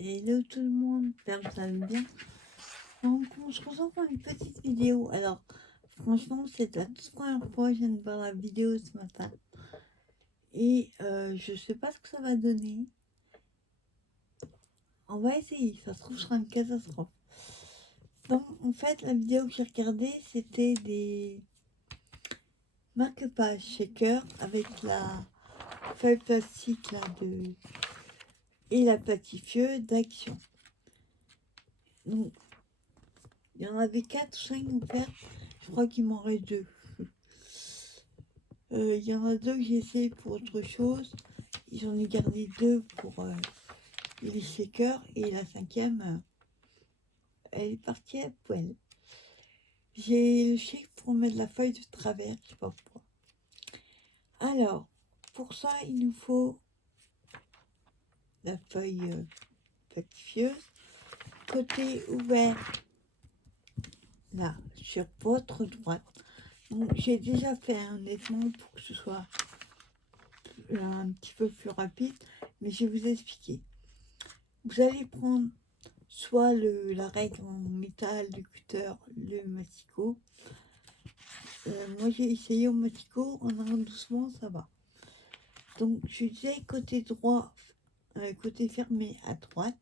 Hello tout le monde, j'espère que vous allez bien. Donc on se retrouve pour une petite vidéo. Alors franchement c'est la toute première fois que je viens de voir la vidéo ce matin. Et je sais pas ce que ça va donner. On va essayer, ça se trouve ce sera une catastrophe. Donc en fait la vidéo que j'ai regardée c'était des marque-pages shaker avec la feuille plastique là et la platifieuse d'Action. Donc il y en avait 4 ou 5 offerts. Je crois qu'il m'en reste 2. Il y en a 2 que j'ai essayé pour autre chose. J'en ai gardé 2 pour les shakers. Et la 5e, elle est partie à la poêle. J'ai le shake pour mettre la feuille de travers. Je sais pas pourquoi. Alors, pour ça, il nous faut la feuille platifieuse. Côté ouvert, là, sur votre droite. Bon, j'ai déjà fait honnêtement pour que ce soit un petit peu plus rapide, mais je vais vous expliquer. Vous allez prendre soit la règle en métal du cutter, le mastico. Moi j'ai essayé au mastico, en allant doucement ça va. Donc je disais côté droit, côté fermé à droite,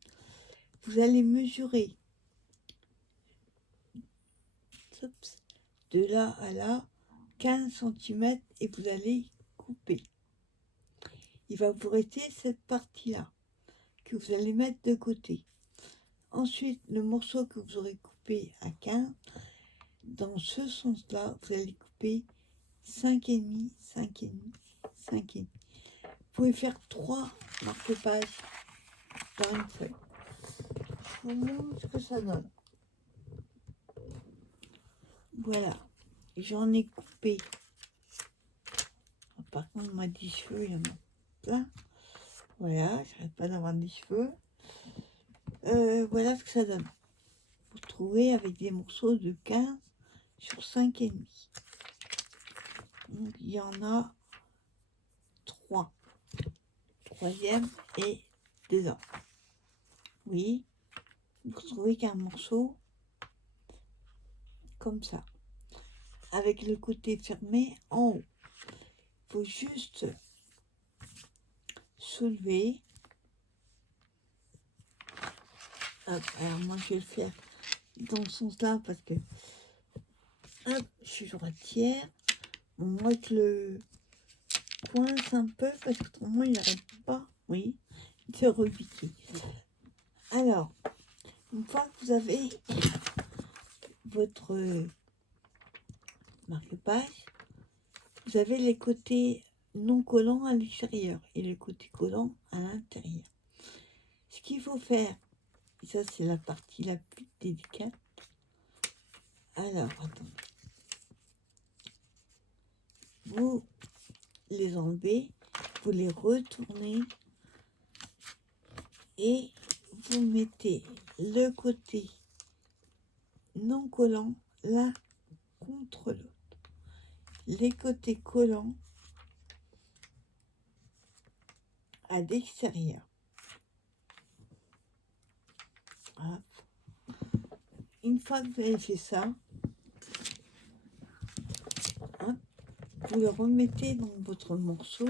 vous allez mesurer de là à là 15 cm et vous allez couper. Il va vous rester cette partie-là que vous allez mettre de côté. Ensuite, le morceau que vous aurez coupé à 15, dans ce sens-là, vous allez couper 5,5, 5,5, 5,5. Vous pouvez faire 3 marque-pages dans une feuille. Je vous montre ce que ça donne. Voilà, j'en ai coupé. Par contre, moi, 10 cheveux, il y en a plein. Voilà, j'arrête pas d'avoir des cheveux. Voilà ce que ça donne. Vous trouvez avec des morceaux de 15 sur 5,5. Donc, il y en a 3. Troisième et dedans. Oui, vous trouvez qu'un morceau comme ça, avec le côté fermé en haut. Il faut juste soulever. Hop, alors moi je vais le faire dans ce sens-là parce que hop, je suis droitière. Moi je le coince un peu parce que autrement il n'arrête pas, oui, de repiquer. Alors, une fois que vous avez votre marque-page, vous avez les côtés non collants à l'extérieur et le côté collant à l'intérieur. Ce qu'il faut faire, et ça c'est la partie la plus délicate. Alors, attendez. Vous les enlevez, vous les retournez et vous mettez le côté non collant l'un contre l'autre. Les côtés collants à l'extérieur. Une fois que vous avez fait ça, vous le remettez dans votre morceau.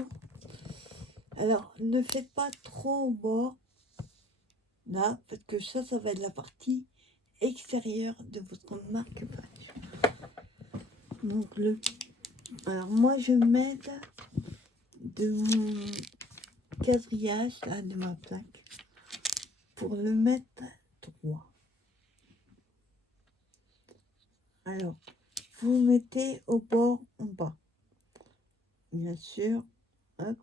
Alors, ne faites pas trop au bord, là, parce que ça va être la partie extérieure de votre marque-page. Donc, alors moi, je m'aide de mon quadrillage, là, de ma plaque, pour le mettre droit. Alors, vous mettez au bord en bas. Bien sûr, hop,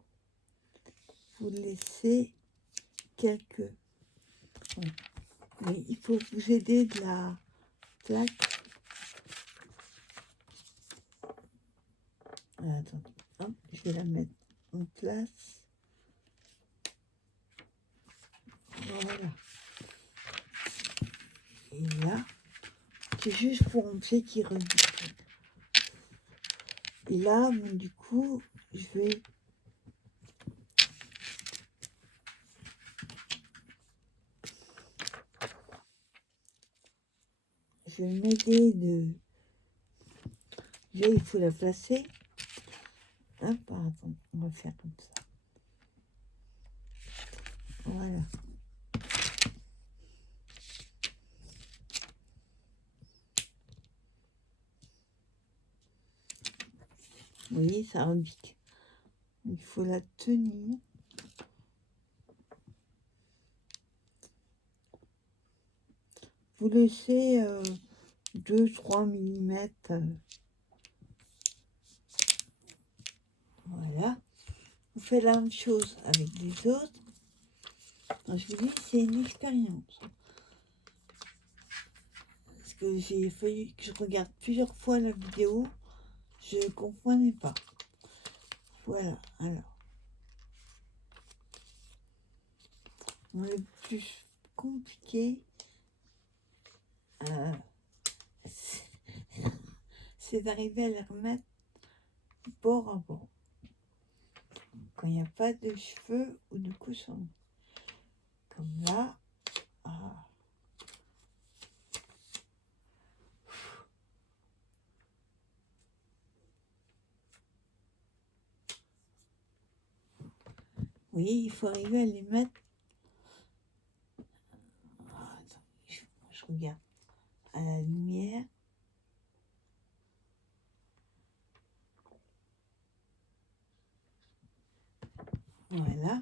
vous laissez quelques... Mais il faut vous aider de la plaque. Attendez, hop, je vais la mettre en place. Voilà. Et là, c'est juste pour montrer qu'il revienne. Et là, bon, du coup, je vais... je vais m'aider de... Déjà, il faut la placer. Hop, attends, on va faire comme ça. Voilà. Vous voyez, ça repique. Il faut la tenir. Vous laissez 2-3 mm. Voilà. Vous faites la même chose avec les autres. Alors, je vous dis, c'est une expérience. Parce que j'ai fallu que je regarde plusieurs fois la vidéo. Je ne comprenais pas. Voilà, alors. Le plus compliqué, c'est d'arriver à les remettre bord à bord. Quand il n'y a pas de cheveux ou de coussin. Comme là. Ah. Oui, il faut arriver à les mettre. Ah, attends, je regarde à la lumière. Voilà.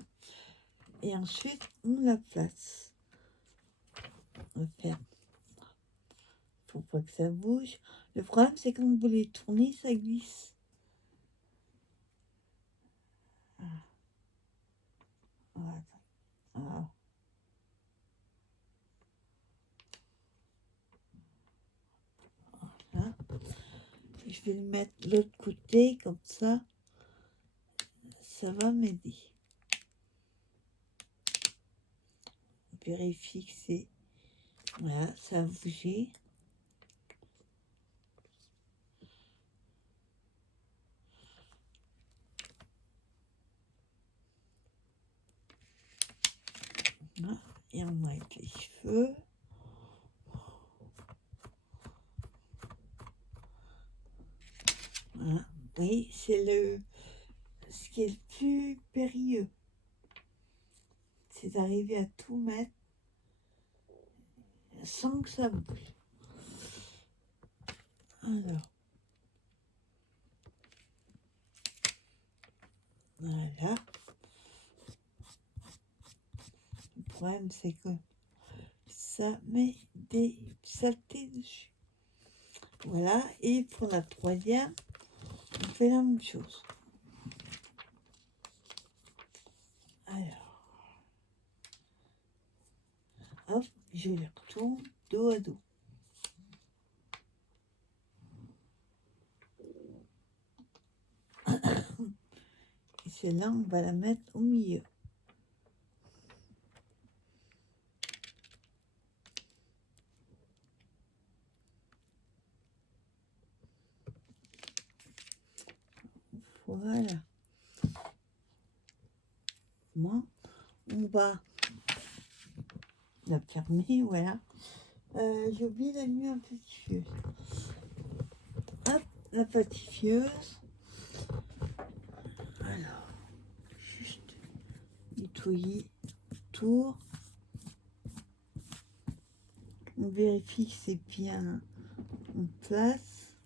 Et ensuite, on la place. On va faire. Faut pas que ça bouge. Le problème, c'est quand vous les tournez, ça glisse. Ah. Ah, attends. Ah. Voilà. Je vais le mettre de l'autre côté, comme ça. Ça va m'aider. Vérifie que c'est... Voilà, ça a bougé. Voilà. Et on met les cheveux. Voilà. Oui, c'est ce qui est le plus périlleux. C'est d'arriver à tout mettre sans que ça bouge. Alors. Voilà. Le problème, c'est que ça met des saletés dessus. Voilà. Et pour la troisième, on fait la même chose. Alors. Hop, je les retourne dos à dos. Et celle-là, on va la mettre au milieu. Voilà. Bon, on va la fermer, voilà. J'ai oublié d'allumer la patifieuse. Hop, la patifieuse. Alors, juste nettoyer autour. On vérifie que c'est bien en place.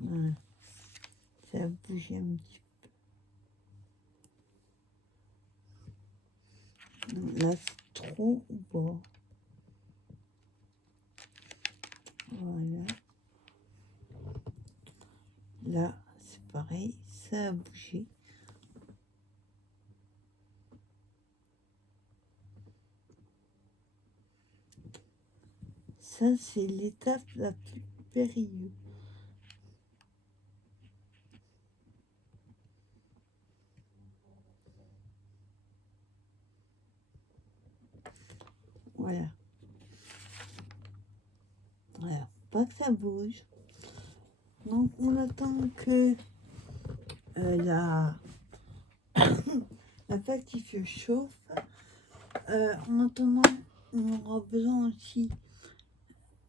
Voilà. Ça a bougé un petit peu. Là, c'est trop bas. Voilà. Là, c'est pareil, ça a bougé. Ça, c'est l'étape la plus périlleuse. Voilà. Voilà. Pas que ça bouge. Donc, on attend que la la pâte qui se chauffe. En attendant, on aura besoin aussi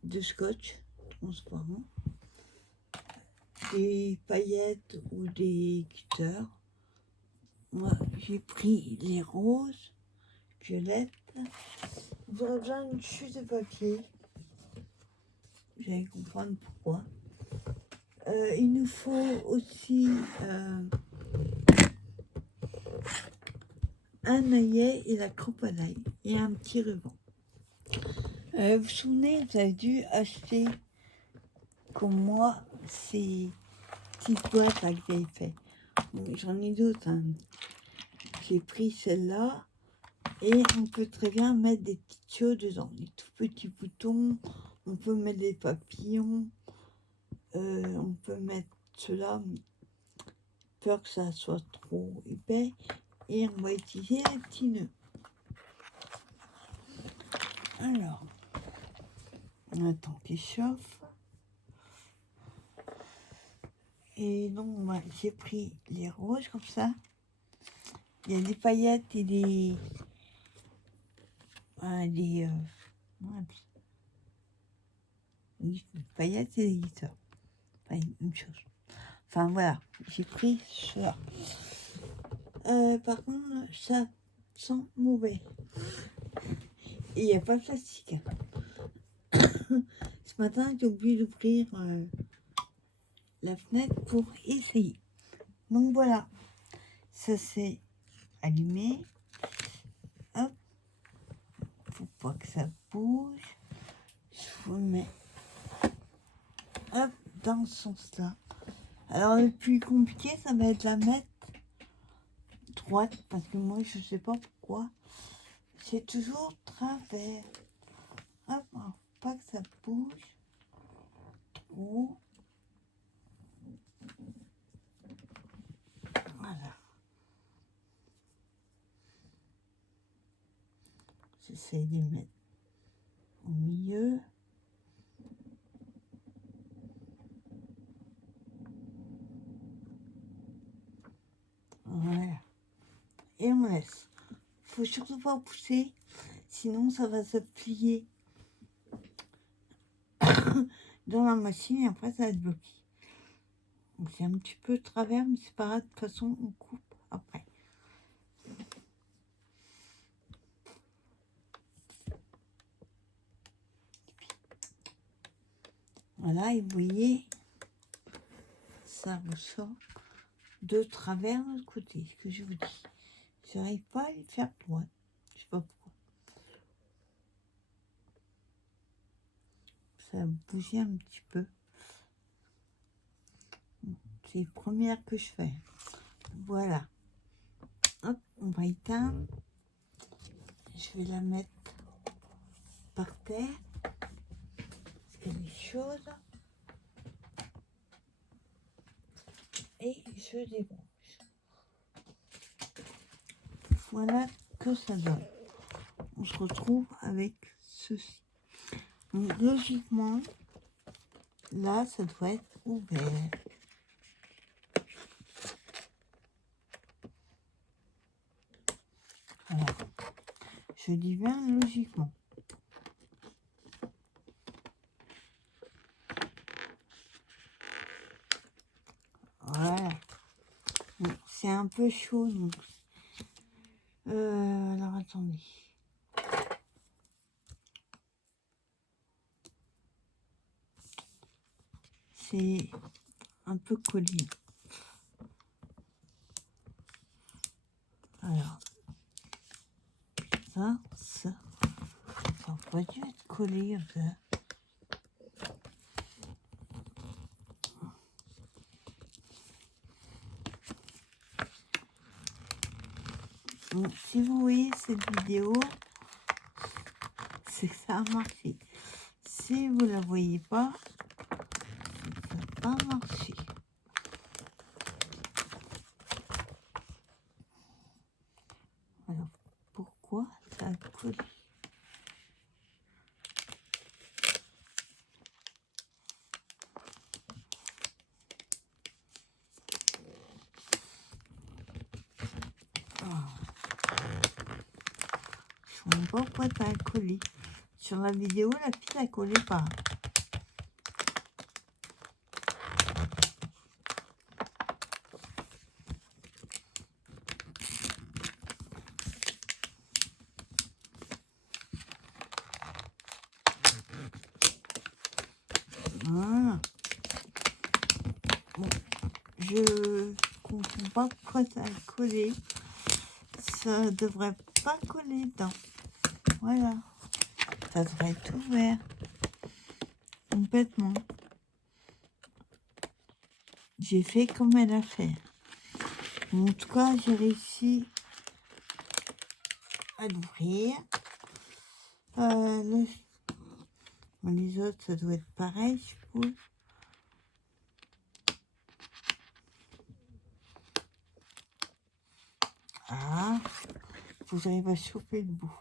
de scotch transparent, des paillettes ou des glitters. Moi, j'ai pris les roses, violettes. Vous aurez besoin d'une chute de papier. Vous allez comprendre pourquoi. Il nous faut aussi un œillet et la coupe à l'ail et un petit ruban. Vous vous souvenez, vous avez dû acheter, comme moi, ces petites boîtes là que j'avais fait. J'en ai d'autres. Hein. J'ai pris celle-là et on peut très bien mettre des petites choses dedans, des tout petits boutons. On peut mettre des papillons. On peut mettre cela, peur que ça soit trop épais. Et on va utiliser les petits nœuds. Alors, on attend qu'il chauffe. Et donc, moi, j'ai pris les roses comme ça. Il y a des paillettes et des paillettes et des glitters. Enfin, une chose. Enfin, voilà, j'ai pris cela. Par contre, ça sent mauvais. Et il n'y a pas de plastique. Ce matin, j'ai oublié d'ouvrir la fenêtre pour essayer. Donc voilà, ça s'est allumé. Hop, faut pas que ça bouge. Je vous mets hop dans ce sens-là. Alors le plus compliqué, ça va être la mettre droite parce que moi je sais pas pourquoi. C'est toujours travers. Hop, alors, pas que ça bouge trop. Voilà. J'essaie de mettre au milieu. Voilà. Et on laisse. Faut surtout pas pousser, sinon ça va se plier dans la machine et après ça va se bloquer. Donc c'est un petit peu de travers, mais c'est pas grave, de toute façon on coupe après. Voilà, et vous voyez, ça ressort de travers de l'autre côté, ce que je vous dis. J'arrive pas à les faire droit. Je sais pas pourquoi. Ça a bougé un petit peu. C'est les premières que je fais. Voilà. Hop, on va éteindre. Je vais la mettre par terre. Parce qu'elle est chaude. Et je débranche. Voilà que ça donne. On se retrouve avec ceci. Donc logiquement, là, ça doit être ouvert. Voilà. Je dis bien logiquement. Voilà. Bon, c'est un peu chaud, donc. Alors attendez. C'est un peu collé. Alors, ça n'a pas dû être collé, ça. Donc, si vous voyez cette vidéo, c'est que ça a marché. Si vous la voyez pas, ça n'a pas marché. Alors, pourquoi ça a collé? Je ne comprends pas pourquoi ça a collé. Sur la vidéo, la fille, elle collait pas. Voilà. Bon, je comprends pas pourquoi ça a collé. Ça devrait pas coller dedans. Voilà. Ça devrait être ouvert. Complètement. J'ai fait comme elle a fait. En tout cas, j'ai réussi à l'ouvrir. Les autres, ça doit être pareil, je suppose. Ah, vous arrivez à choper le bout.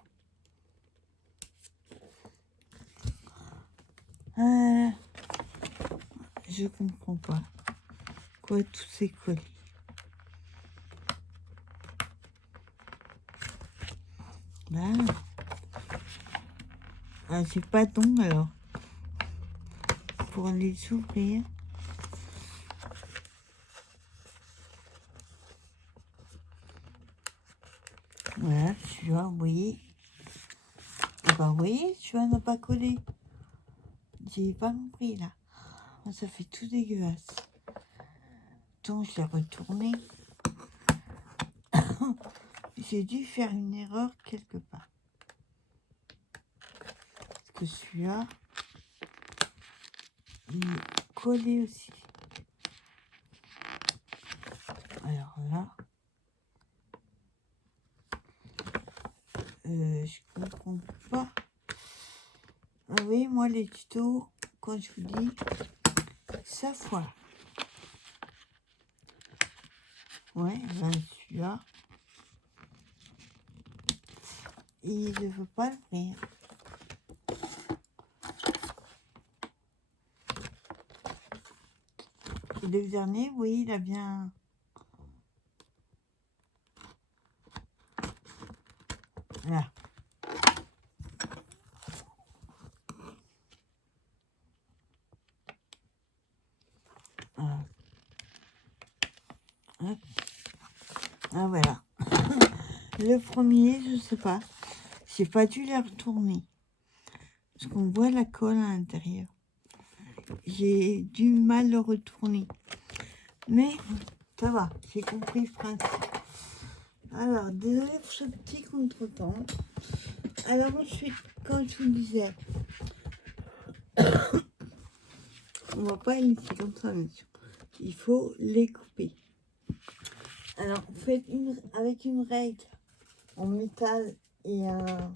Je comprends pas. Quoi, tous ces colis. Là. Ah, j'ai pas d'ongles alors. Pour les ouvrir. Voilà, tu vois, oui. Et bah oui, tu vois, n'a pas collé. J'ai pas compris là. Oh, ça fait tout dégueulasse. Donc je l'ai retourné. J'ai dû faire une erreur quelque part. Parce que celui-là, il est collé aussi. Alors là, je comprends pas. Ah oui, moi les tutos, quand je vous dis, ça foire. Ouais, ben celui-là, il ne veut pas l'ouvrir. Et le dernier, oui, il a bien... Là. Ah, ah voilà. Le premier, je sais pas. J'ai pas dû les retourner. Parce qu'on voit la colle à l'intérieur. J'ai du mal le retourner. Mais ça va, j'ai compris le principe. Alors, désolé pour ce petit contretemps. Alors ensuite, quand je vous disais, on va pas les laisser comme ça, bien sûr. Il faut les couper. Alors, faites avec une règle en métal et un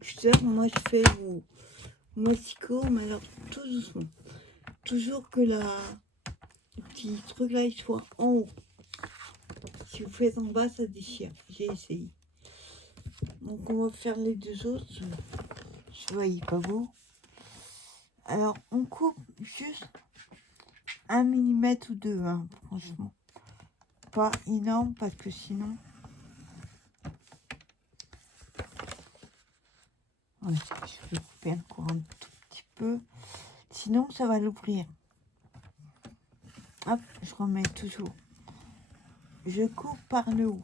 cutter. Moi, je fais au mossico, mais alors tout doucement. Toujours que le petit truc là, il soit en haut. Si vous faites en bas, ça déchire. J'ai essayé. Donc, on va faire les deux autres. Je voyais pas beau. Alors, on coupe juste 1 mm ou 2, hein, franchement. Pas énorme parce que sinon... Ouais, je vais couper encore un tout petit peu. Sinon, ça va l'ouvrir. Hop, je remets toujours. Je coupe par le haut.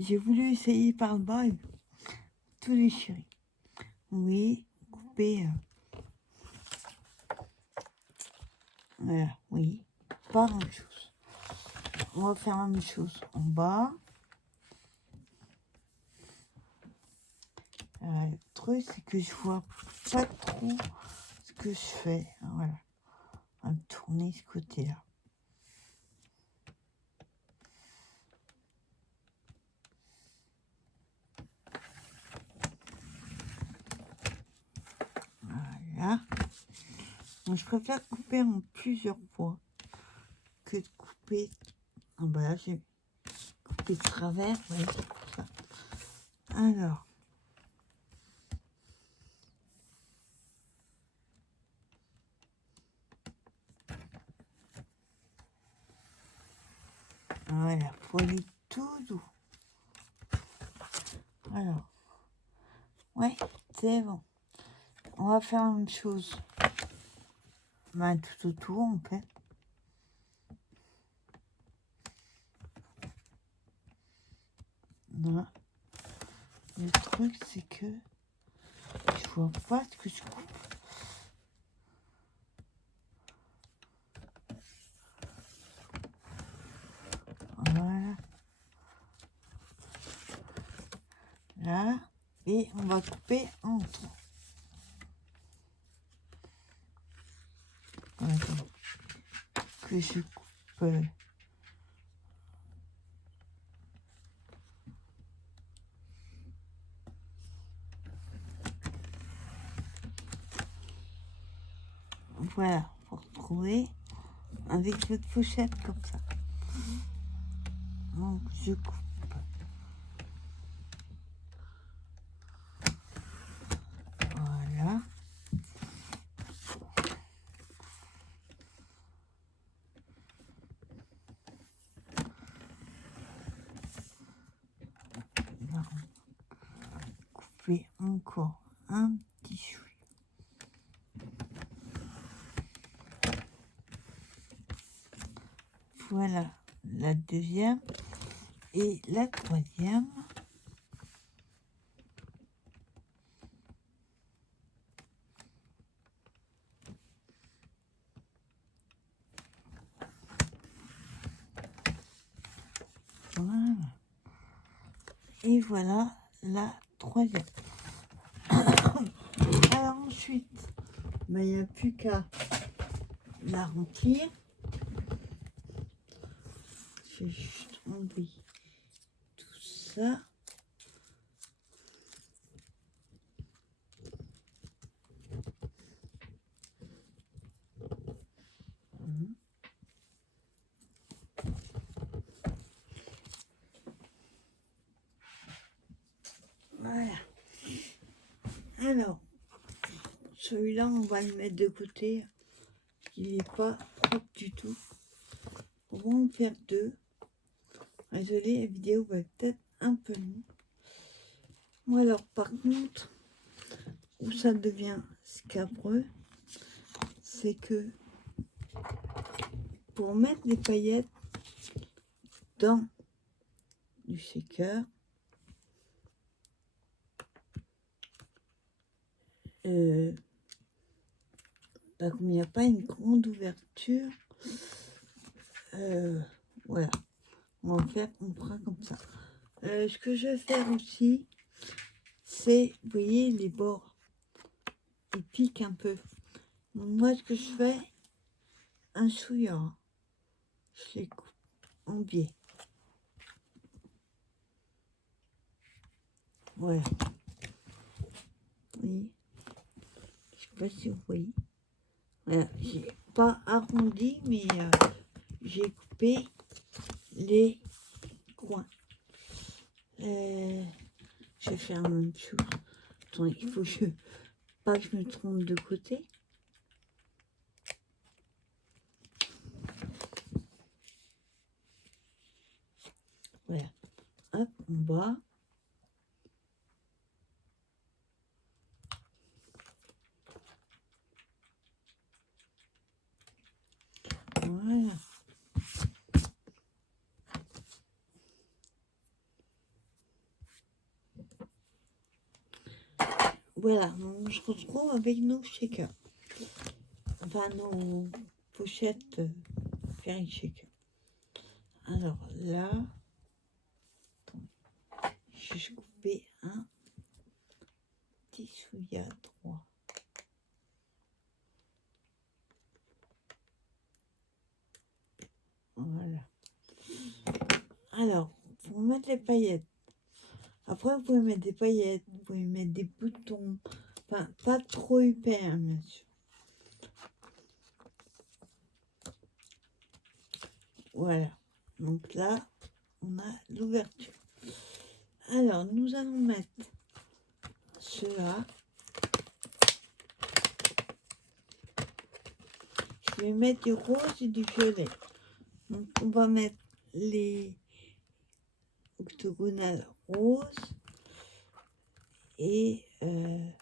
J'ai voulu essayer par le bas et tout déchirer. Oui, couper. Voilà, oui. Pas grand chose. On va faire la même chose en bas. Le truc, c'est que je vois pas trop ce que je fais. Voilà. On va me tourner ce côté-là. Voilà. Donc, je préfère couper en plusieurs fois que de couper. Ah bah là, j'ai coupé de travers. Ouais, c'est pour ça. Alors. Voilà, faut aller tout doux. Alors, ouais, c'est bon. On va faire la même chose. Bah, tout autour, en fait. Voilà. Le truc, c'est que je vois pas ce que je coupe. Voilà. Là. Et on va couper entre. Attends. Que je coupe. Voilà. Pour retrouver avec votre pochette comme ça. Donc, je coupe. Voilà. Là, on va couper encore un petit chou. Voilà la deuxième et la troisième. Voilà. Et voilà la troisième. Alors ensuite, il n'y a plus qu'à la remplir. Je vais juste enlever tout ça. Voilà. Alors, celui-là, on va le mettre de côté. Il n'est pas propre du tout. On va en faire deux. Désolée, la vidéo va peut-être un peu longue. Bon, alors, par contre, où ça devient scabreux, c'est que pour mettre les paillettes dans du shaker, comme il n'y a pas une grande ouverture, voilà, on fera comme ça. Ce que je vais faire aussi, c'est, vous voyez, les bords, ils piquent un peu. Donc, moi, ce que je fais, un souillard, je les coupe en biais. Voilà. Oui. Je sais pas si vous voyez. Voilà. J'ai pas arrondi, mais j'ai coupé les coins. Je vais faire la même chose. Attends, il faut que pas que je me trompe de côté. Voilà. Hop, en bas. Voilà. Voilà, on se retrouve avec nos shakers. Enfin, nos pochettes Fairy Shaker. Alors là, je vais couper un petit souillard droit. Voilà. Alors, pour mettre les paillettes, après vous pouvez mettre des paillettes, vous pouvez mettre des boutons, enfin pas trop hyper, bien sûr. Voilà. Donc là, on a l'ouverture. Alors, nous allons mettre cela. Je vais mettre du rose et du violet. Donc, on va mettre les octogonales roses Et on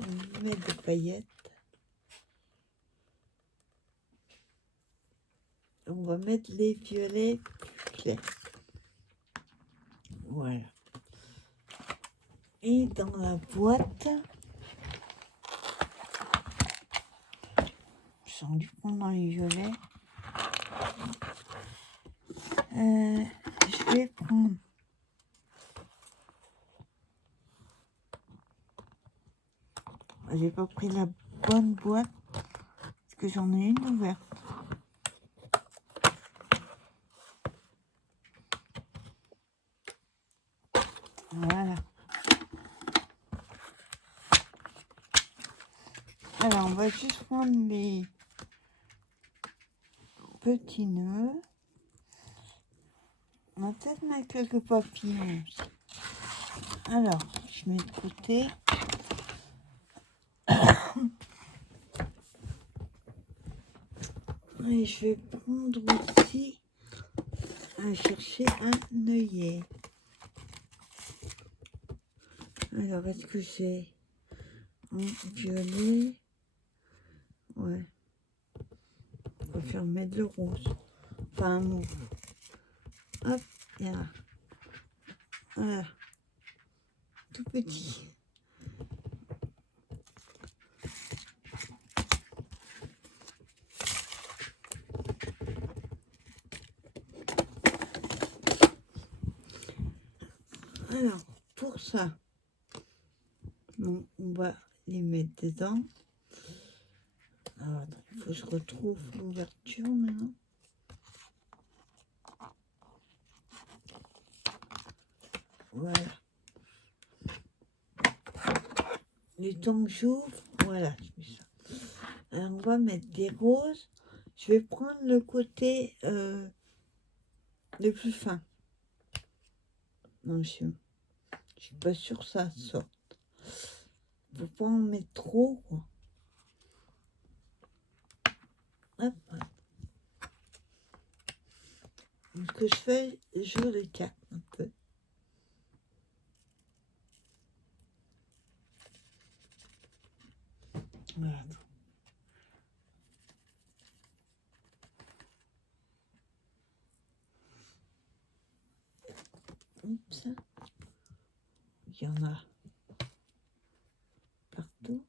va mettre des paillettes. On va mettre les violets plus clairs. Voilà. Et dans la boîte, j'ai dû prendre dans les violets. Je vais prendre j'ai pas pris la bonne boîte parce que j'en ai une ouverte. Voilà. Alors on va juste prendre les petits nœuds. On va peut-être mettre quelques papillons aussi. Alors, je mets de côté. Et je vais prendre aussi à chercher un œillet. Alors, est-ce que j'ai un violet? Ouais. On va faire mettre le rose. Enfin, un mauve. Hop, il y a. Voilà. Tout petit. Alors, pour ça, bon, on va les mettre dedans. Alors, attends, il faut que je retrouve l'ouverture maintenant. Voilà. Le temps que j'ouvre, voilà, je mets ça. Alors, on va mettre des roses. Je vais prendre le côté le plus fin. Non, je suis pas sûre que ça sorte. Faut pas en mettre trop, quoi. Hop. Donc, ce que je fais, je les casse un peu. Voilà. Oups. Il y en a partout.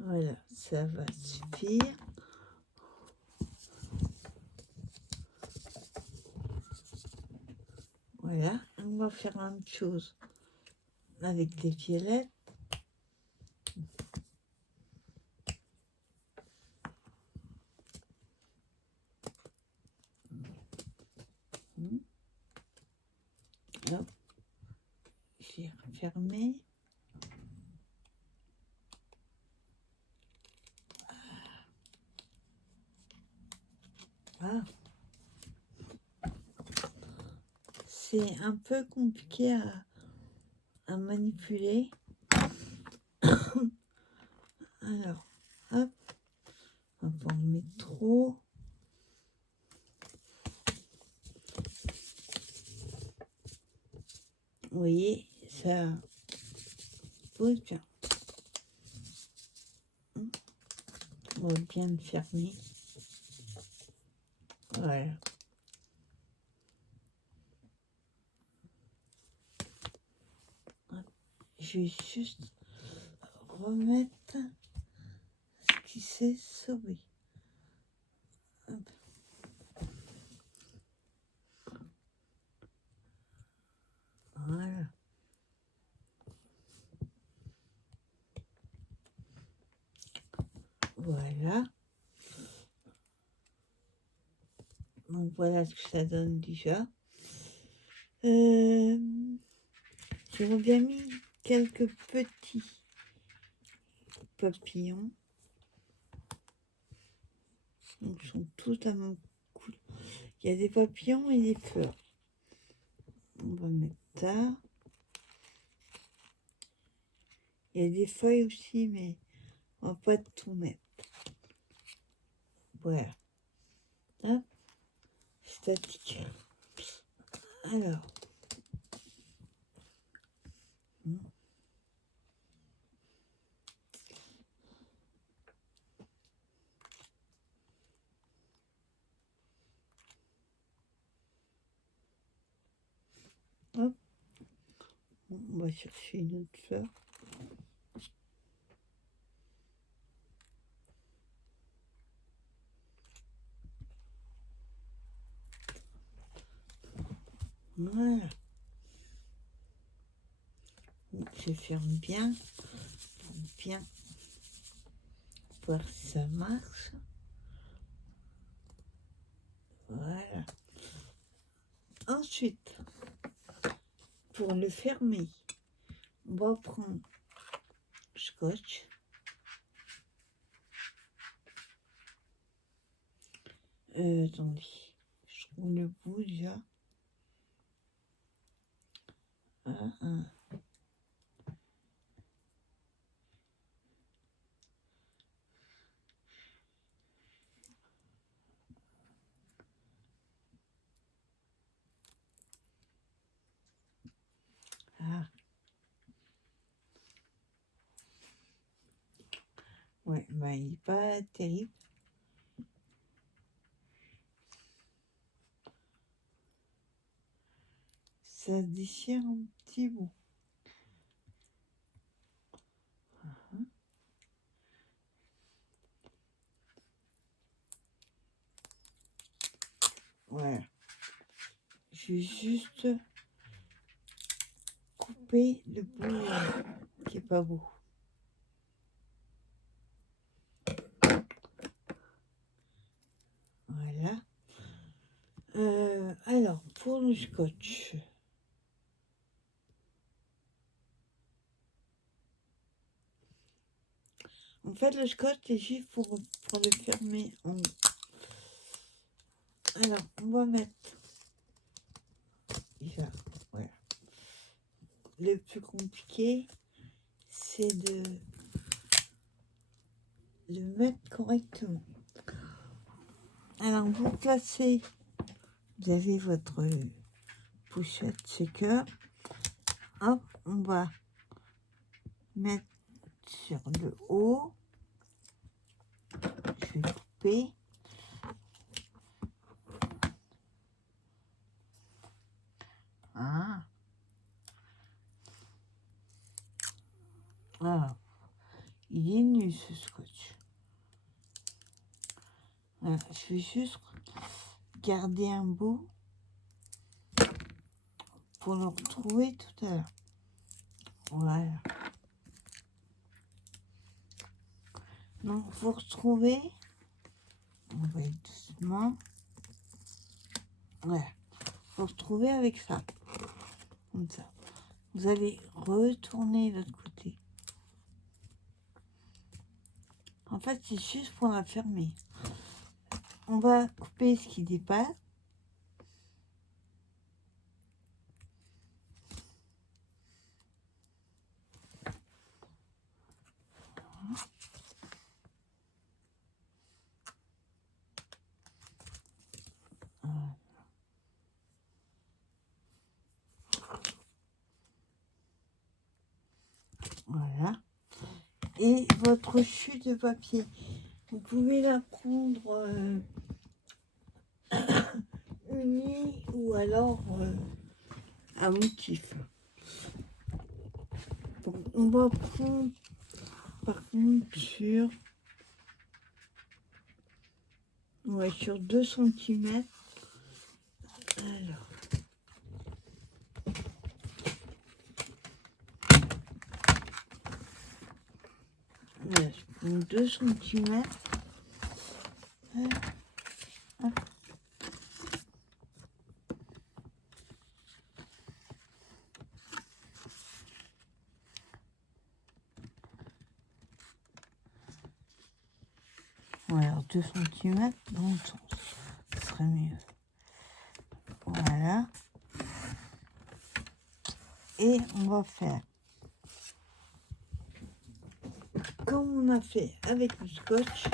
Voilà, ça va suffire. Voilà, on va faire la même chose avec des violettes. Hop, j'ai refermé. Ah. C'est un peu compliqué à manipuler. Alors, hop, on va pas en mettre trop. Vous voyez, ça pose bien. On va bien le fermer. Voilà. Je vais juste remettre ce qui s'est sauvé. Hop. Voilà. Voilà. Donc voilà ce que ça donne déjà. J'aurais bien mis quelques petits papillons. Donc ils sont tous à mon cou. Il y a des papillons et des fleurs. On va mettre ça. Il y a des feuilles aussi, mais on va pas tout mettre. Voilà. Hop. Statique. Alors. Hop. On va chercher une autre fleur. Voilà. Je ferme bien. Bien. Voir si ça marche. Voilà. Ensuite, pour le fermer, on va prendre le scotch. Attendez, je trouve le bout déjà. Ouais, bah il n'est pas terrible. Ça déchire un petit bout. Voilà. Je vais juste couper le bout qui est pas beau. Voilà. Alors, pour le scotch. En fait, le scotch, c'est juste pour le fermer en haut. Alors, on va mettre... Déjà, voilà. Le plus compliqué, c'est de le mettre correctement. Alors, vous placez... Vous avez votre pochette shaker. Hop, on va mettre sur le haut. Je vais couper. Ah. Ah. Il est nu ce scotch. Voilà, je vais juste garder un bout pour le retrouver tout à l'heure. Voilà. Donc, vous retrouvez, on va aller doucement. Voilà. Vous retrouvez avec ça. Comme ça. Vous allez retourner de l'autre côté. En fait, c'est juste pour la fermer. On va couper ce qui dépasse. Voilà. Et votre chute de papier, vous pouvez la prendre unie ou alors à motif. Bon, on va prendre par contre sur 2 cm. Alors. Voilà, je prends 2 cm. Voilà, 2 cm dans le sens. Ce serait mieux. Voilà. Et on va faire comme on a fait avec le scotch,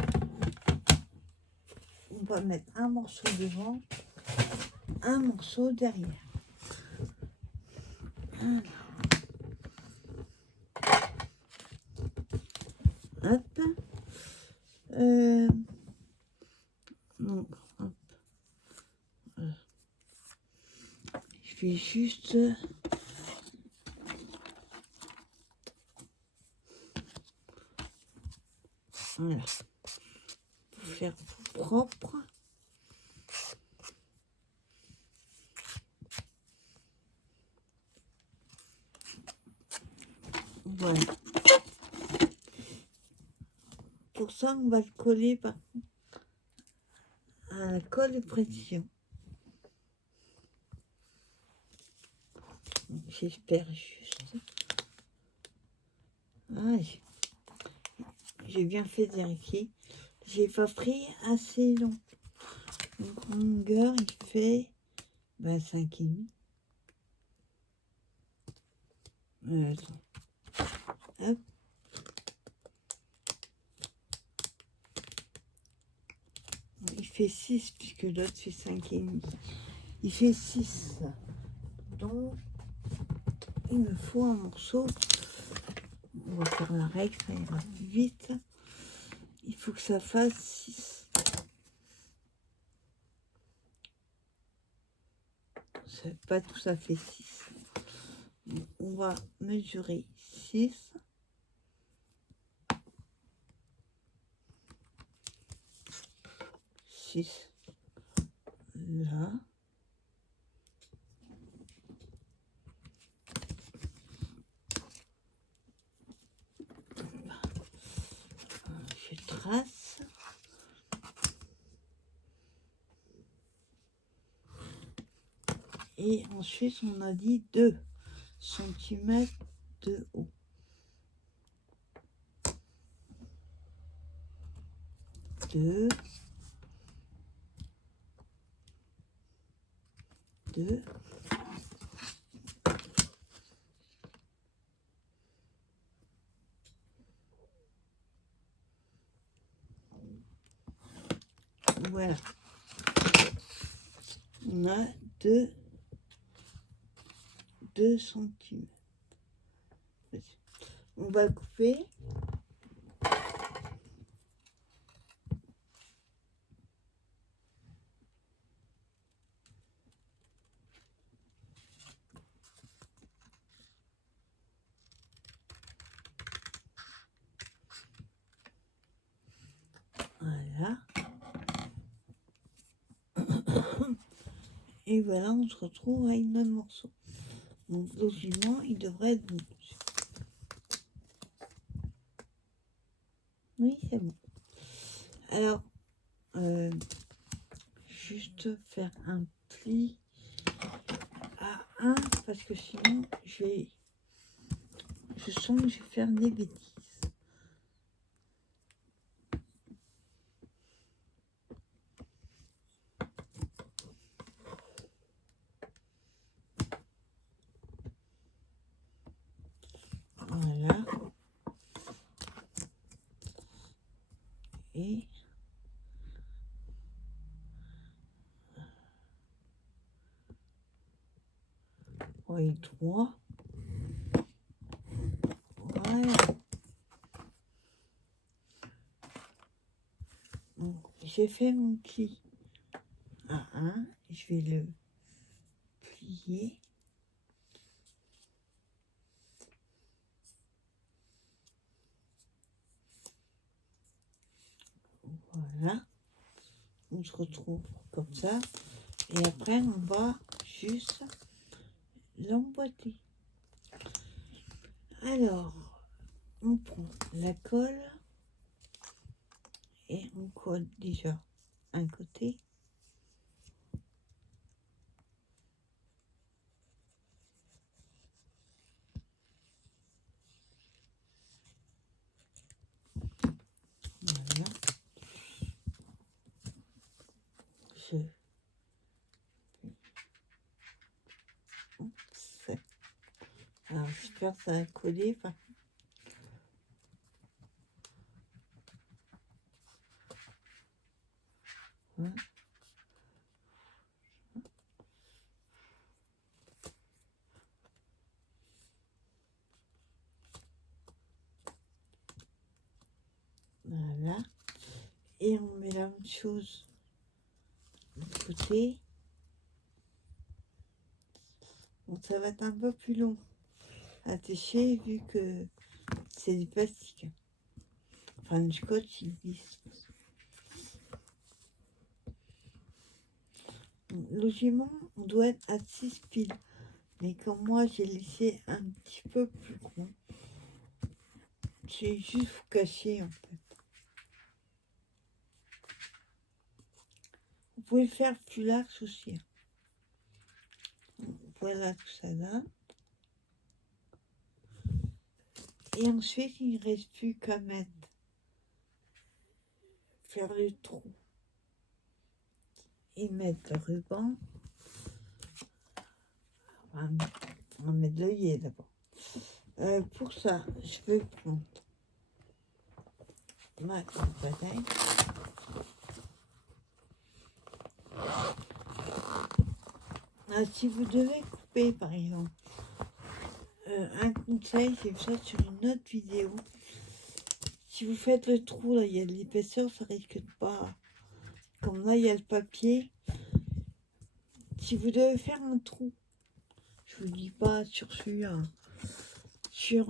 on va mettre un morceau devant, un morceau derrière. Voilà. Hop. Donc, hop. Je vais juste voilà, pour faire propre. Voilà. Pour ça, on va le coller à la colle de précision. J'espère juste. Ah, j'ai bien fait de vérifier. J'ai pas pris assez long. Donc, en longueur, il fait 5,5. Attends. Hop. Il fait 6 puisque l'autre fait 5,5. Il fait 6. Donc, il me faut un morceau. On va faire la règle, ça ira plus vite. Il faut que ça fasse 6. Pas tout ça fait 6. On va mesurer 6. 6 là. Je trace. Et ensuite, on a dit 2 cm de haut. 2. Voilà. On a 2 cm. On va couper. Voilà. Et voilà, on se retrouve avec notre morceau. Donc, logiquement, il devrait être bon. Oui, c'est bon. Alors, juste faire un pli à 1 parce que sinon, je sens que je vais faire des bêtises. Voilà. Et oui, 3. Voilà. Donc, j'ai fait mon pli à 1. Je vais le plier. Voilà. On se retrouve comme ça. Et après, on va juste l'emboîter. Alors, on prend la colle et on colle déjà un côté. Voilà. Alors, j'espère que ça a collé. Enfin, Hein. Voilà. Et on met la même chose de l'autre côté. Bon, ça va être un peu plus long à sécher vu que c'est du plastique. Enfin, du scotch, il glisse. Logiquement, on doit être à 6 piles. Mais comme moi, j'ai laissé un petit peu plus grand, j'ai juste caché en fait. Vous pouvez le faire plus large aussi. Voilà tout ça là. Et ensuite, il ne reste plus qu'à faire le trou et mettre le ruban. On va mettre l'œillet d'abord. Pour ça, je vais prendre ma bataille. Si vous devez couper, par exemple, un conseil, j'ai vu ça sur une autre vidéo. Si vous faites le trou, là, il y a de l'épaisseur, ça risque de pas... Comme là, il y a le papier. Si vous devez faire un trou, je vous dis pas sur celui-là, sur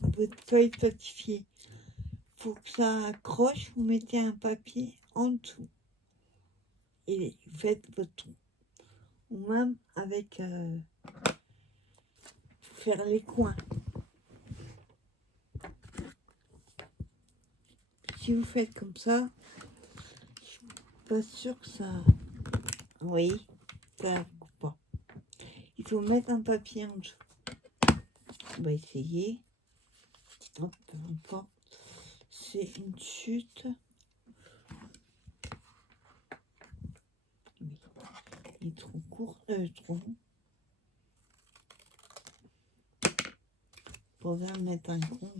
votre feuille plastifiée, pour que ça accroche, vous mettez un papier en dessous et vous faites votre trou. Ou même avec faire les coins. Si vous faites comme ça, je suis pas sûre que ça... Oui, ça coupe pas. Il faut mettre un papier en dessous. On va essayer. Hop, encore. C'est une chute. Il est trop court, trop long. Pour bien mettre un coin,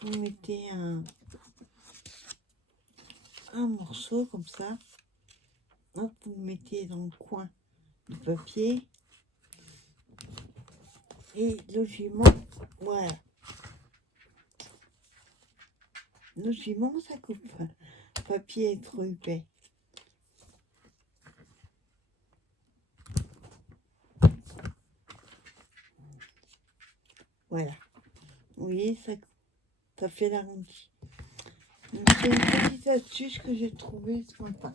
vous mettez un morceau comme ça. Hop, vous le mettez dans le coin du papier. Et logiquement, voilà. Logiquement, ça coupe. Le papier est trop épais. Voilà. Vous voyez, ça fait l'arrondi. Donc, c'est une petite astuce que j'ai trouvée ce matin.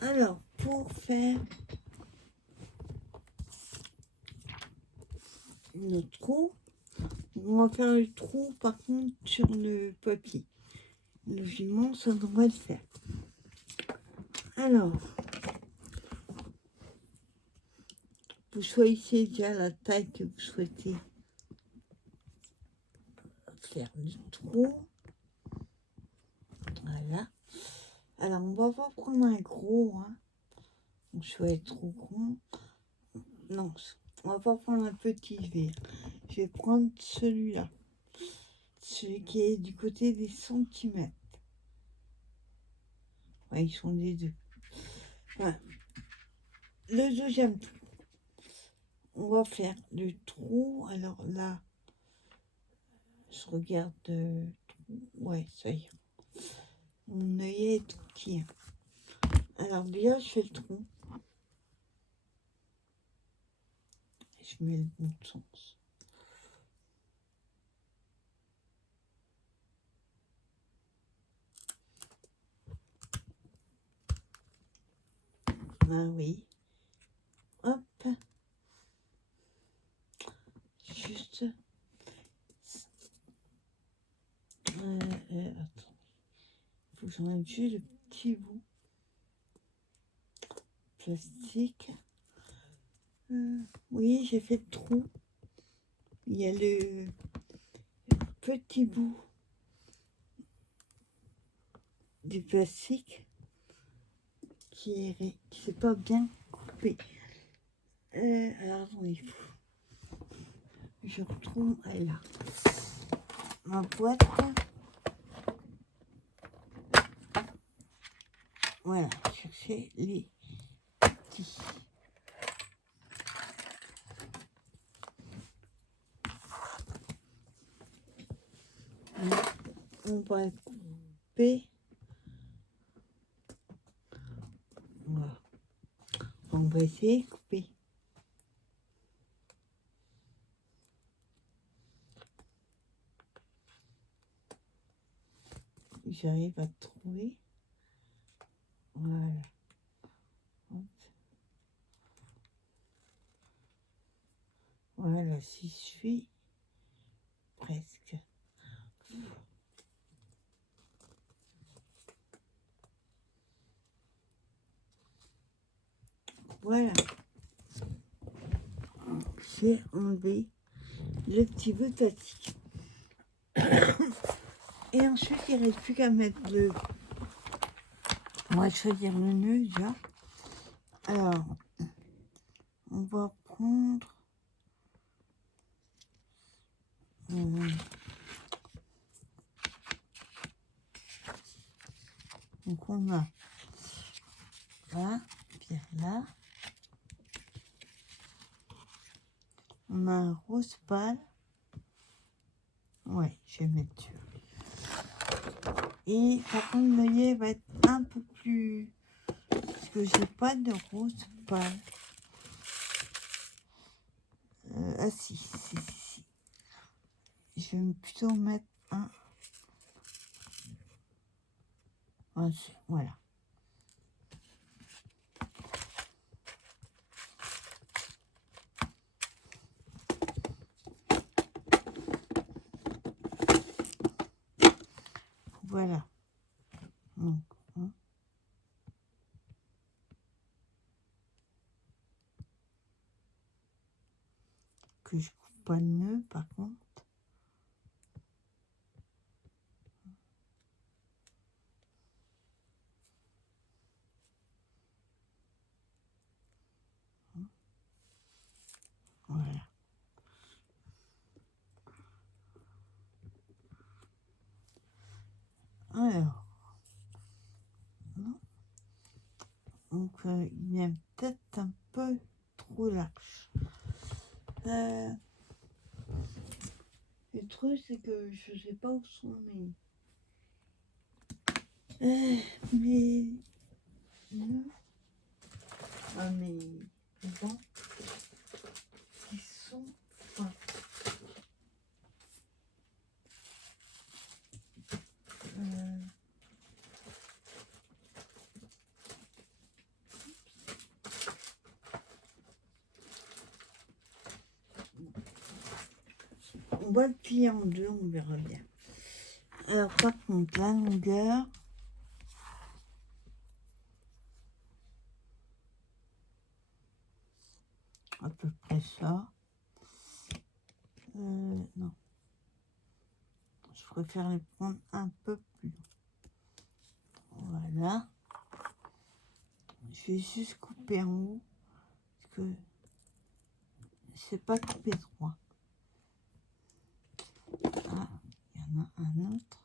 Alors, pour faire notre trou, on va faire le trou par contre sur le papier. Logiquement, ça devrait le faire. Alors, vous choisissez déjà la taille que vous souhaitez faire le trou. Voilà. Alors, on va pas prendre un gros, hein. Donc, je vais être trop grand. Non, on va pas prendre un petit verre. Je vais prendre celui-là. Celui qui est du côté des centimètres. Ouais, ils sont les deux. Voilà. Le deuxième trou. On va faire le trou. Alors là, je regarde. Ouais, ça y est. Mon œillet est tout petit. Alors déjà, je fais le trou. Je mets le bon sens. Ah oui. Hop. Juste. Attends. Il faut que j'enlève juste le petit bout. Plastique. Oui, j'ai fait le trou. Il y a le petit bout du plastique qui s'est pas bien coupé. Alors attendez, je retrouve, elle est là. Ma boîte. Voilà, chercher les petits. On va couper. Voilà. On va essayer de couper. J'arrive à trouver. Voilà. Hop. Voilà, si je suis presque. Voilà. J'ai enlevé le petit bout de plastique. Et ensuite, il ne reste plus qu'à mettre le... On va choisir le nœud déjà. Alors, on va prendre... donc on a là, puis là. On a un rose pâle. Ouais, je vais mettre dessus. Et par contre, l'œillet va être un peu plus... Parce que j'ai pas de rose pâle. Ah si. Je vais plutôt mettre un... Voilà. Voilà. Donc, que je coupe pas le nœud par contre. Voilà. Alors, non. Donc, il est peut-être un peu trop large. Le truc, c'est que je sais pas où sont mes nœuds. Ah, mes dents qui sont fins. On va le plier en deux, on verra bien. Alors, par contre, la longueur, à peu près ça. Non. Je préfère les prendre un peu plus long. Voilà. Je vais juste couper en haut, parce que c'est pas coupé droit. Ah, il y en a un autre.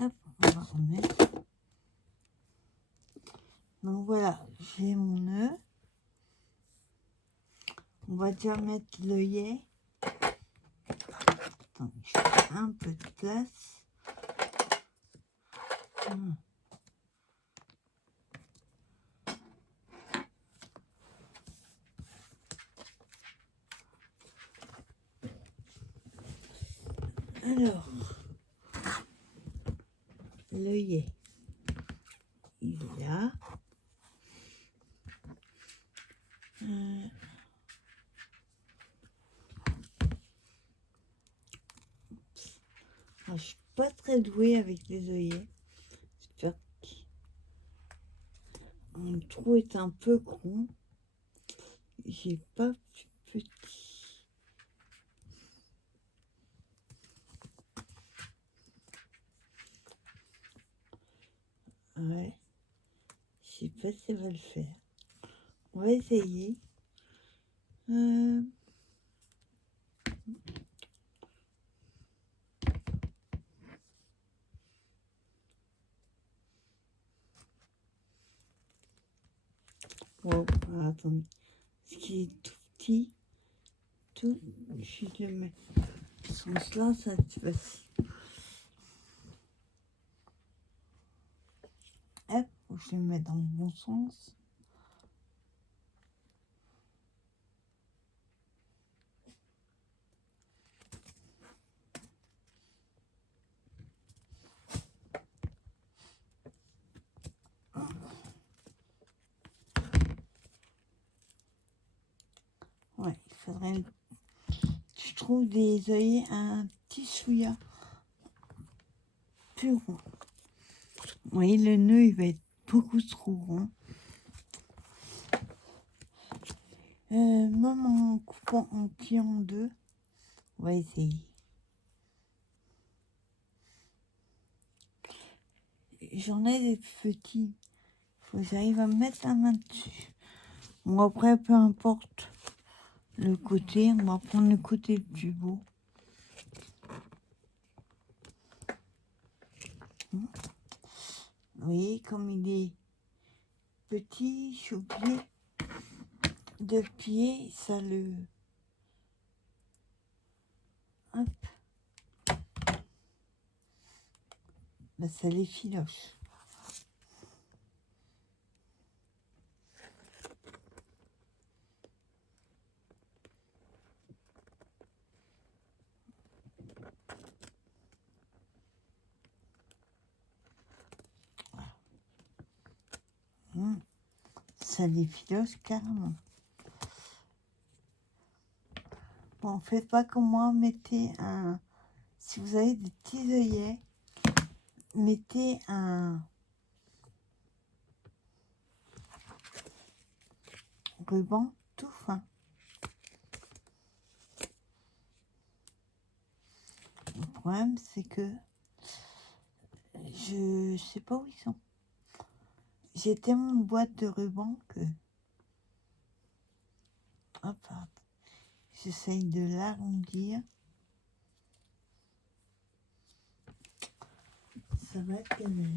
Hop, on va remettre. Donc voilà, j'ai mon nœud. On va déjà mettre l'œillet. Attends, je fais un peu de place. Alors, l'œillet, il est là. Alors, je suis pas très douée avec les œillets. J'espère que mon trou est un peu gros. J'ai pas plus petit. Ouais. Je sais pas si ça va le faire. On va essayer. Oh, attendez. Ce qui est tout petit, je le mets. Ce sens-là, ça va être facile. Hop, je le mets dans le bon sens. Ouais, il faudrait, je trouve, des œillets un petit chouïa plus rond. Vous voyez, le nœud, il va être beaucoup trop rond. Même en coupant, en pliant en deux, on va essayer. J'en ai des petits. Faut que j'arrive à mettre la main dessus. Bon, après, peu importe le côté, on va prendre le côté le plus beau. Vous voyez, comme il est petit, j'ai oublié de plier, ça le... Hop. Ben, ça les filoche. Ça les filoche carrément. Bon, faites pas comme moi, mettez un... Si vous avez des petits œillets, mettez un ruban tout fin. Le problème, c'est que je sais pas où ils sont. J'ai tellement de boîtes de rubans que... Hop, hop. J'essaye de l'arrondir. Ça va être mieux.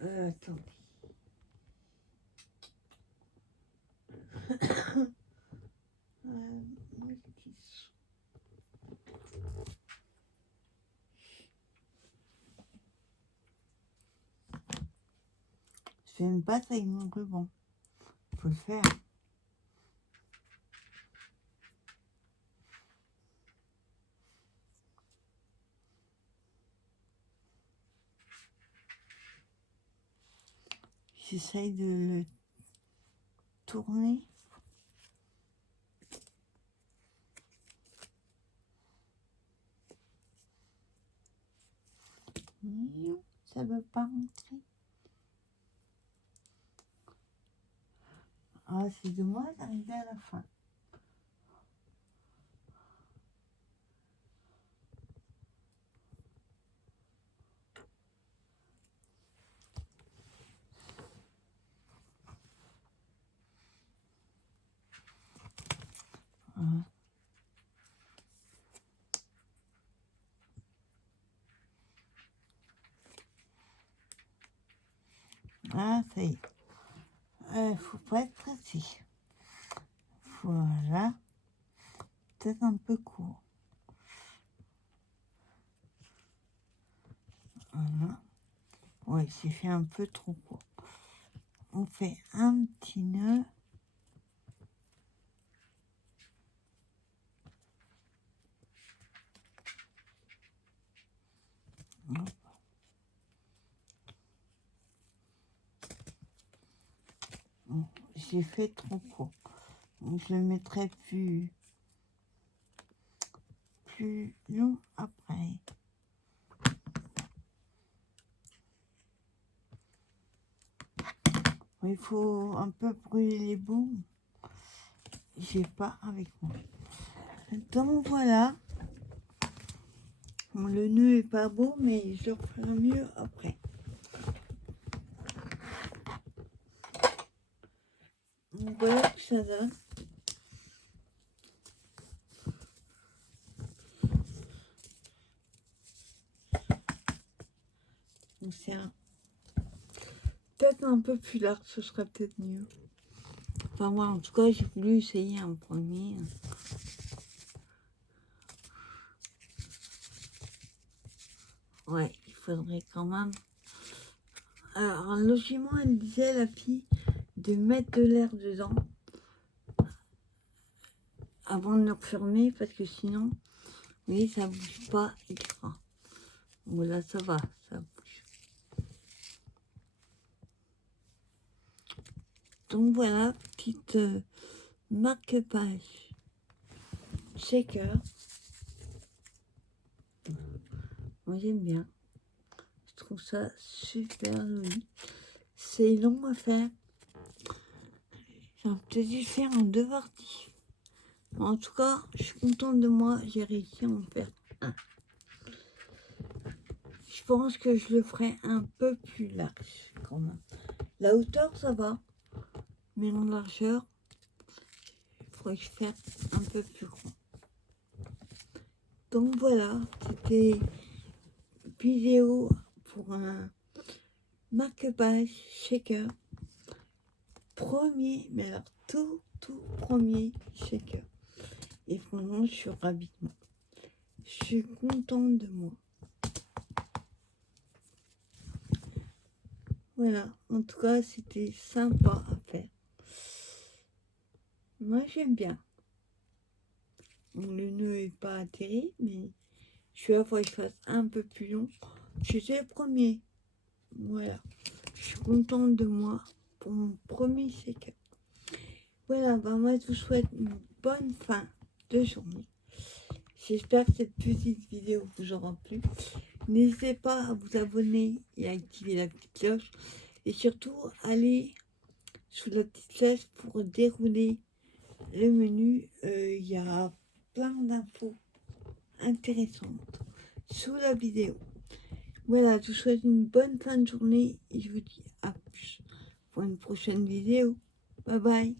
Attendez. Où est-ce qu'ils sont? Je vais me battre avec mon ruban. Faut le faire. J'essaye de le tourner. Non, ça ne veut pas rentrer. Ah, c'est dommage d'arriver à la fin. Voilà. Ah, ça y est. Faut pas être pressé. Voilà. Peut-être un peu court. Voilà. Ouais, j'ai fait un peu trop court. On fait un petit nœud. Hop. Bon, j'ai fait trop court. Donc, je le mettrai plus long après. Il faut un peu brûler les bouts. J'ai pas avec moi. Donc voilà. Bon, le nœud est pas beau, mais je le ferai mieux après. Donc voilà ce que ça donne. Donc c'est un peut-être un peu plus large, ce serait peut-être mieux. Enfin moi, en tout cas, j'ai voulu essayer un premier. Ouais, il faudrait quand même. Alors, logiquement, elle disait, la fille, de mettre de l'air dedans avant de le refermer, parce que sinon, vous voyez, ça bouge pas extra. Bon, là, ça va, ça bouge. Donc voilà, petite marque-page shaker. Moi, j'aime bien. Je trouve ça super joli. C'est long à faire. J'ai peut-être dû faire en 2 parties. En tout cas, je suis contente de moi. J'ai réussi à en faire un. Je pense que je le ferai un peu plus large quand même. La hauteur, ça va. Mais en largeur, il faudrait que je fasse un peu plus grand. Donc voilà, c'était vidéo pour un marque-page shaker. Premier, mais alors tout premier shaker. Et franchement, je suis ravie de moi. Je suis contente de moi. Voilà, en tout cas, c'était sympa à faire. Moi, j'aime bien. Bon, le nœud est pas terrible, mais je suis là pour qu'il fasse un peu plus long. J'étais le premier. Voilà. Je suis contente de moi pour mon premier shaker. Voilà, ben moi, je vous souhaite une bonne fin de journée. J'espère que cette petite vidéo vous aura plu. N'hésitez pas à vous abonner et à activer la petite cloche. Et surtout, allez sous la petite flèche pour dérouler le menu. Il y a plein d'infos intéressantes sous la vidéo. Voilà, je vous souhaite une bonne fin de journée et je vous dis à plus pour une prochaine vidéo. Bye bye.